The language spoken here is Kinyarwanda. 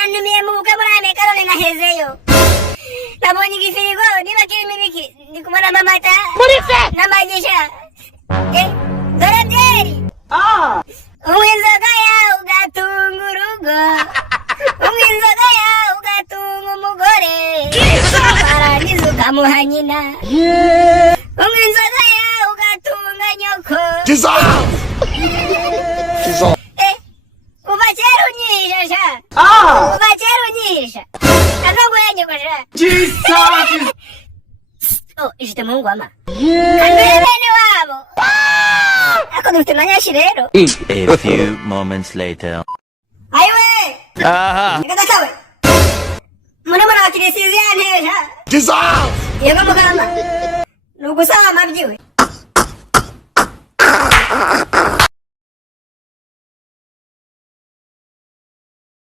Barantumiye mu bukwe muri Karoli nahezeyo. Nabonye igifirigo niba kirimo ibiki ndi kumara amata n'amagisha. Dore byeri. Uwinzoga yawe ugatunga urugo. Uwinzoga yawe ugatunga umugore. Warangiza ukamuha nyina. Uwinzoga yawe ugatunga nyoko. Kuva kera unyisha sha. Kuva kera unyisha. Akaguhenyekosha. Oh, ishite Mungu ama. Kandwele bene wabo. Ako dufite manyashi rero. A few moments later. Ayiwe. Aha. Nikadakawe. Muna bakirisizi yanteja. Yego mugamba. Nugusaba amabyiwe.